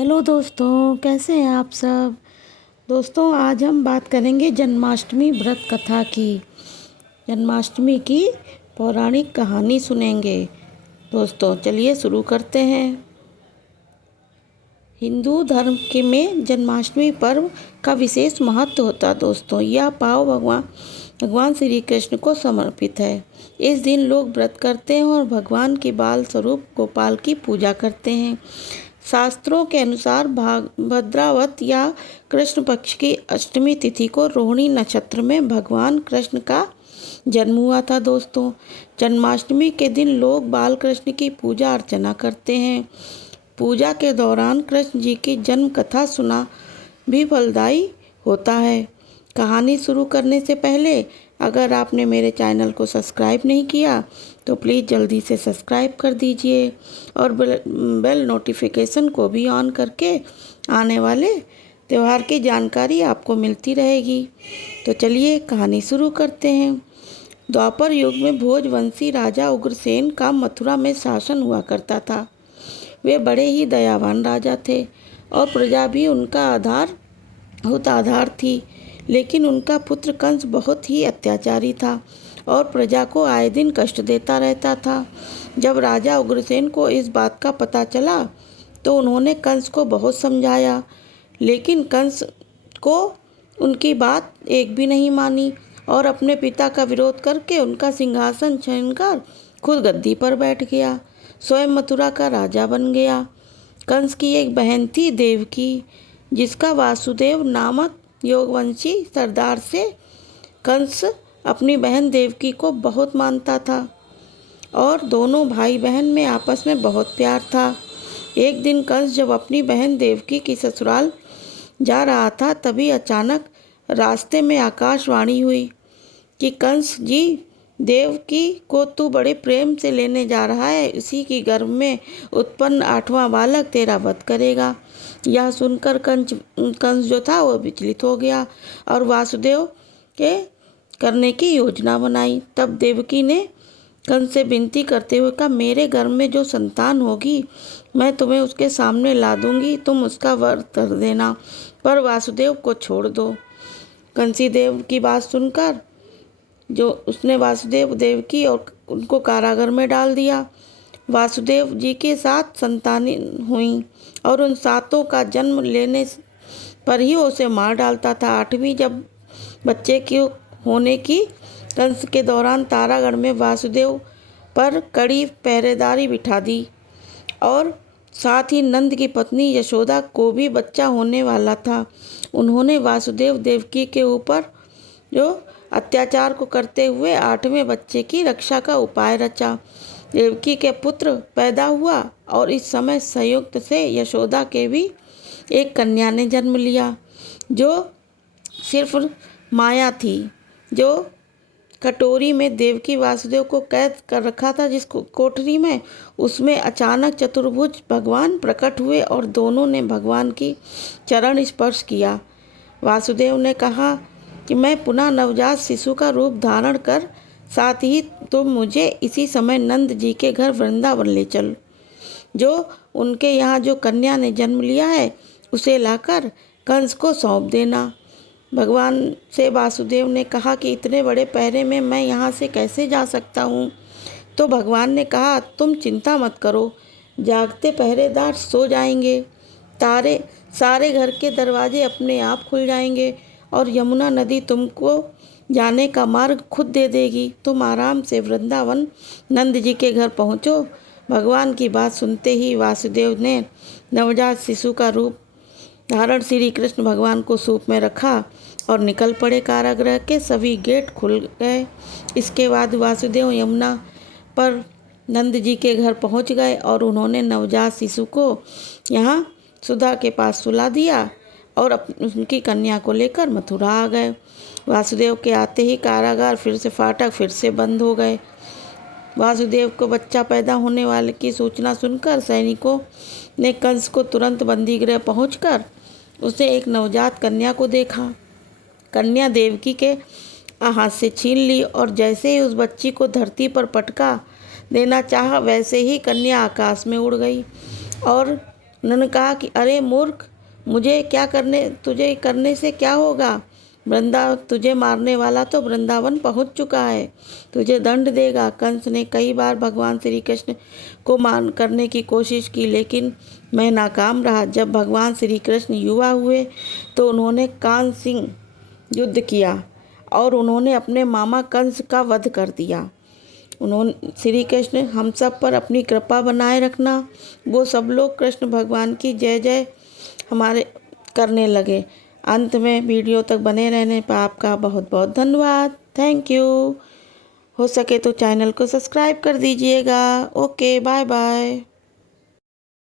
Hello दोस्तों, कैसे हैं आप सब। दोस्तों, आज हम बात करेंगे जन्माष्टमी व्रत कथा की। जन्माष्टमी की पौराणिक कहानी सुनेंगे। दोस्तों चलिए शुरू करते हैं। हिंदू धर्म के में जन्माष्टमी पर्व का विशेष महत्व होता है। दोस्तों, यह पाव भगवान श्री कृष्ण को समर्पित है। इस दिन लोग व्रत करते हैं और भगवान के बाल स्वरूप गोपाल की पूजा करते हैं। शास्त्रों के अनुसार भद्रावत या कृष्ण पक्ष की अष्टमी तिथि को रोहिणी नक्षत्र में भगवान कृष्ण का जन्म हुआ था। दोस्तों, जन्माष्टमी के दिन लोग बाल कृष्ण की पूजा अर्चना करते हैं। पूजा के दौरान कृष्ण जी की जन्म कथा सुना भी फलदायी होता है। कहानी शुरू करने से पहले अगर आपने मेरे चैनल को सब्सक्राइब नहीं किया तो प्लीज़ जल्दी से सब्सक्राइब कर दीजिए और बेल नोटिफिकेशन को भी ऑन करके आने वाले त्यौहार की जानकारी आपको मिलती रहेगी। तो चलिए कहानी शुरू करते हैं। द्वापर युग में भोजवंशी राजा उग्रसेन का मथुरा में शासन हुआ करता था। वे बड़े ही दयावान राजा थे और प्रजा भी उनका आधार थी। लेकिन उनका पुत्र कंस बहुत ही अत्याचारी था और प्रजा को आए दिन कष्ट देता रहता था। जब राजा उग्रसेन को इस बात का पता चला तो उन्होंने कंस को बहुत समझाया, लेकिन कंस को उनकी बात एक भी नहीं मानी और अपने पिता का विरोध करके उनका सिंहासन छीनकर खुद गद्दी पर बैठ गया। स्वयं मथुरा का राजा बन गया। कंस की एक बहन थी देवकी, जिसका वासुदेव नामक योगवंशी सरदार से कंस अपनी बहन देवकी को बहुत मानता था और दोनों भाई बहन में आपस में बहुत प्यार था। एक दिन कंस जब अपनी बहन देवकी की ससुराल जा रहा था, तभी अचानक रास्ते में आकाशवाणी हुई कि कंस जी, देवकी को तू बड़े प्रेम से लेने जा रहा है। उसी की गर्भ में उत्पन्न 8वां बालक तेरा वध करेगा। यह सुनकर कंस जो था वो विचलित हो गया और वासुदेव के करने की योजना बनाई। तब देवकी ने कंस से विनती करते हुए कहा, मेरे गर्भ में जो संतान होगी मैं तुम्हें उसके सामने ला दूंगी, तुम उसका वध कर देना, पर वासुदेव को छोड़ दो। कंसी देव की बात सुनकर उसने वासुदेव देवकी और उनको कारागार में डाल दिया। वासुदेव जी के 7 संतानें हुईं और उन 7 का जन्म लेने पर ही उसे मार डालता था। 8वीं जब बच्चे की होने की कंस के दौरान तारागढ़ में वासुदेव पर कड़ी पहरेदारी बिठा दी और साथ ही नंद की पत्नी यशोदा को भी बच्चा होने वाला था। उन्होंने वासुदेव देवकी के ऊपर जो अत्याचार को करते हुए 8वें बच्चे की रक्षा का उपाय रचा। देवकी के पुत्र पैदा हुआ और इस समय संयुक्त से यशोदा के भी एक कन्या ने जन्म लिया, जो सिर्फ माया थी। जो कटोरी में देवकी वासुदेव को कैद कर रखा था, जिस कोठरी में, उसमें अचानक चतुर्भुज भगवान प्रकट हुए और दोनों ने भगवान की चरण स्पर्श किया। वासुदेव ने कहा कि मैं पुनः नवजात शिशु का रूप धारण कर, साथ ही तुम मुझे इसी समय नंद जी के घर वृंदावन ले चल। जो उनके यहाँ जो कन्या ने जन्म लिया है उसे लाकर कंस को सौंप देना। भगवान से वासुदेव ने कहा कि इतने बड़े पहरे में मैं यहाँ से कैसे जा सकता हूँ। तो भगवान ने कहा, तुम चिंता मत करो, जागते पहरेदार सो जाएंगे, सारे घर के दरवाजे अपने आप खुल जाएंगे और यमुना नदी तुमको जाने का मार्ग खुद दे देगी। तुम आराम से वृंदावन नंद जी के घर पहुँचो। भगवान की बात सुनते ही वासुदेव ने नवजात शिशु का रूप धारण श्री कृष्ण भगवान को सूप में रखा और निकल पड़े। कारागृह के सभी गेट खुल गए। इसके बाद वासुदेव यमुना पर नंद जी के घर पहुंच गए और उन्होंने नवजात शिशु को यहाँ सुधा के पास सुला दिया और उनकी कन्या को लेकर मथुरा आ गए। वासुदेव के आते ही कारागार फाटक फिर से बंद हो गए। वासुदेव को बच्चा पैदा होने वाले की सूचना सुनकर सैनिकों ने कंस को तुरंत बंदीगृह पहुंचकर उसे एक नवजात कन्या को देखा। कन्या देवकी के हाथ से छीन ली और जैसे ही उस बच्ची को धरती पर पटका देना चाहा, वैसे ही कन्या आकाश में उड़ गई और उन्होंने कहा कि अरे मूर्ख, तुझे करने से क्या होगा? तुझे मारने वाला तो वृंदावन पहुंच चुका है, तुझे दंड देगा। कंस ने कई बार भगवान श्री कृष्ण को मान करने की कोशिश की, लेकिन मैं नाकाम रहा। जब भगवान श्री कृष्ण युवा हुए तो उन्होंने कान सिंह युद्ध किया और उन्होंने अपने मामा कंस का वध कर दिया। उन्होंने श्री कृष्ण हम सब पर अपनी कृपा बनाए रखना। वो सब लोग कृष्ण भगवान की जय जय हमारे करने लगे। अंत में वीडियो तक बने रहने पर आपका बहुत बहुत धन्यवाद। Thank you. हो सके तो चैनल को सब्सक्राइब कर दीजिएगा। Okay, bye bye.